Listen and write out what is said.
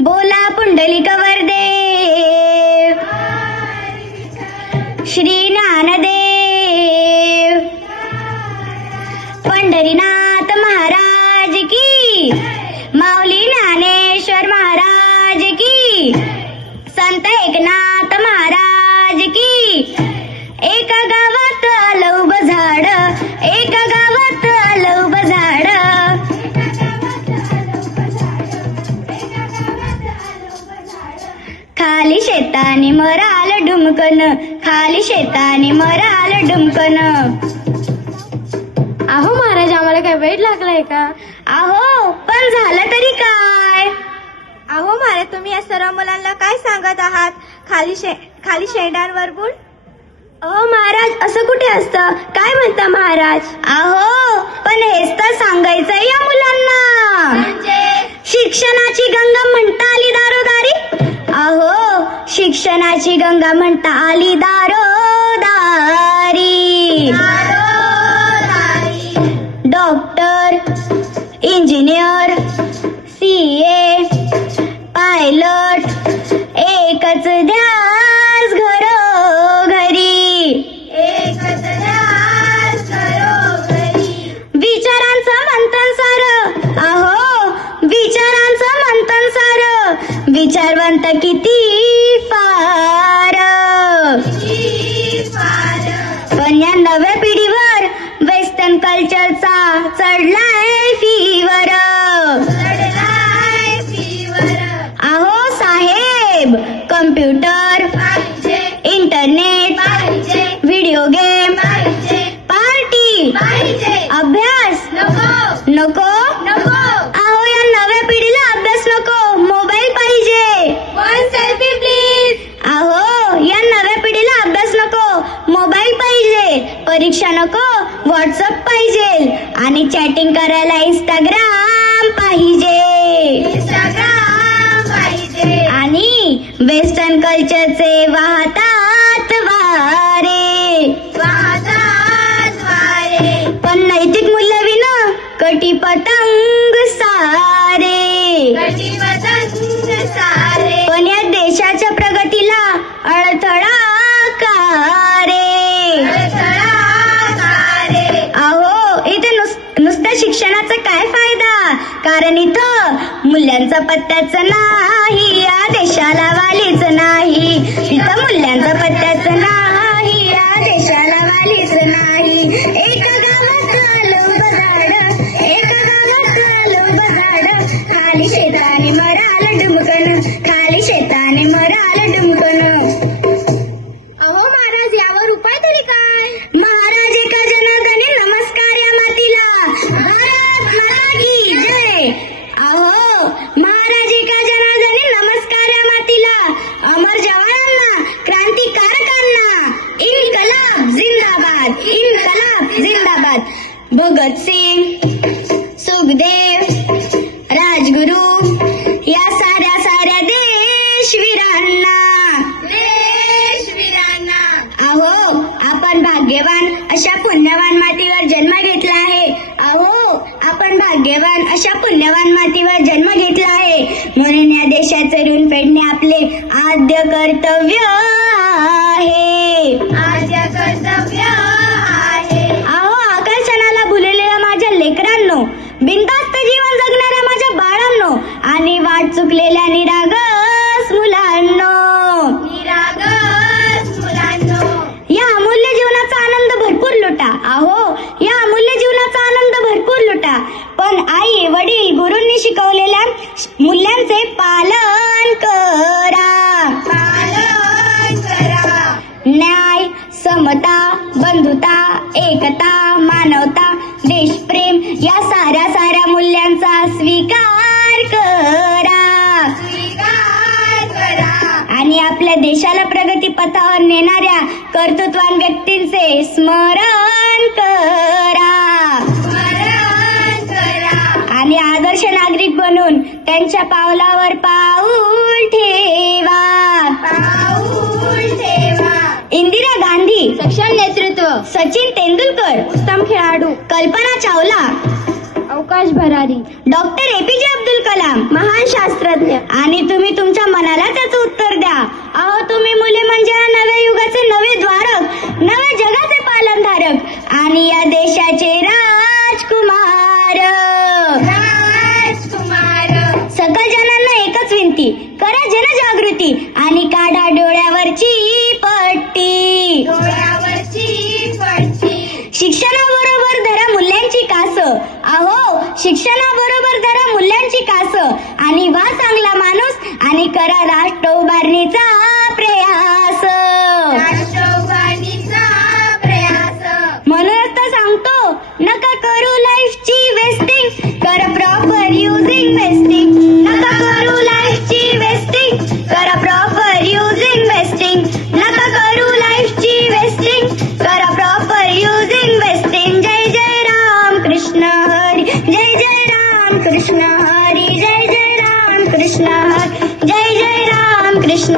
बोला पुंडलिक वरदे श्री ज्ञानदेव पंढरीनाथ महाराज की, माऊली ज्ञानेश्वर महाराज की, संत एकनाथ महाराज की. एका गावात आलं उभं झाड, एका गावात आलं उभं झाड, खाली शेताने मराल डुमकन, खाली शेताने मराल डुमकन. अहो महाराज, आम्हाला काय वेळ लागलाय का? अहो पण झालं तरी काय? अहो महाराज, तुम्ही या सर्व मुलांना काय सांगत आहात? खाली शेंडांवर बुड. अहो महाराज, असं कुठे असतं? काय म्हणता महाराज? अहो पण हेच तर सांगायचंय या मुलांना. शिक्षणाची गंगा म्हणता आली दारोदारी, अहो शिक्षणाची गंगा म्हणता आली दारोदारी. डॉक्टर, इंजिनियर, CA, पायलट, एकच ध्यास घरोघरी, एकच ध्यास घरोघरी. विचारांचं मंथन सारं, अहो विचारांचं मंथन सारं, विचारवंत किती फार. पण या नव्या पिढीवर वेस्टर्न कल्चरचा चढलाय फीवर. अहो साहेब, computer, internet, video game, party, अभ्यास नको. अहो या नव्या पिढीला अभ्यास नको, मोबाईल पाहिजे. Selfie please. अहो या नव्या पिढीला अभ्यास नको, मोबाईल पाहिजे. परीक्षा नको, व्हॉट्सअप पाहिजे. आणि चॅटिंग करायला इंस्टाग्राम पाहिजे. आणि वेस्टर्न कल्चरचे वाहतात वारे, पण नैतिक मूल्य विना कटी पतंग सारे. पण या देशाच्या प्रगतीला अडथळा कारे. अहो इथे नुसत्या शिक्षणाचा काय फायदा? कारण इथं मूल्यांचा पत्त्याच नाही, या देशाला वालीच नाही. इथं मूल्यांचा पत्त्याच नाही, या देशाला वालीच नाही. एका गावात आलं उभं झाड, एका गावात आलं उभं झाड, खाली शेताने मराल डुमकन, खाली शेताने मराल डुमकन. अहो महाराज, यावर उपाय तरी काय? महाराज एका जनार्दने नमस्कार या मातीला, भारत माता की जय. अहो महाराज एका जनार्दने नमस्कार या मातीला, अमर जवानांना, क्रांतिकारकांना, इन्कलाब जिंदाबाद, इन्कलाब जिंदाबाद. भगतसिंग, सुखदेव, राजगुरू या साऱ्या देशवीरांना. अहो आपण भाग्यवान अशा पुण्यवान मातीवर जन्म घेतला आहे. अहो आपण भाग्यवान अशा पुण्यवान मातीवर जन्म घेतला आहे. म्हणून या देशाचे ऋण फेडणे आपले आद्य कर्तव्य आहे. अहो आकर्षणाला भुललेल्या माझ्या लेकरांनो, बिनधास्त जीवन जगणाऱ्या माझ्या बाळांनो, आणि वाट चुकलेल्या निरागस मुलांनो, या अमूल्य जीवनाचा आनंद भरपूर लुटा. अहो या अमूल्य जीवनाचा आनंद भरपूर लुटा, पण आई वडील गुरूंनी शिकवलेल्या मूल्यांचे पालन करा. न्याय, समता, बंधुता, एकता, मानवता, देशप्रेम या साऱ्या मूल्यांचा स्वीकार करा. आणि आपल्या देशाला प्रगती पथावर नेणाऱ्या कर्तृत्वान व्यक्तींचे स्मरण करा. आणि आदर्श नागरिक बनून त्यांच्या पावलावर पाऊल ठेवा. इंदिरा गांधी सक्षम नेतृत्व, सचिन तेंडुलकर उत्तम खेळाडू, कल्पना चावला, अहो प्रकाश भरारी, डॉक्टर एपीजे अब्दुल कलाम, महान शास्त्रज्ञ. आणि तुम्ही तुमच्या मनाला त्याचं उत्तर द्या. अहो तुम्ही मुले म्हणजे या नव्या युगाचे नवे द्वारक, नव्या जगाचे पालनधारक आणि या देशाचे राजकुमार. सकल जनांना एकच विनंती, करा जनजागृती आणि काढा डोळ्यावरची पट्टी. शिक्षणाबरोबर धरा मूल्यांची कास. अहो शिक्षणाबरोबर धरा मूल्यांची कास आणि व्हा चांगला माणूस आणि करा राष्ट्र उभारणीचा प्रयास. म्हणूनच तर सांगतो, नका करू लाईफची वेस्टिंग, करा प्रॉपर युजिंग वेस्टिंग. नका करू लाईफची वेस्टिंग, करा प्रॉपर युजिंग वेस्टिंग. नका करू लाईफची वेस्टिंग, करा प्रॉपर युजिंग वेस्टिंग. जय जय राम कृष्ण हरी, जय जय राम कृष्ण हरी, जय जय राम कृष्ण हरी, जय जय राम कृष्ण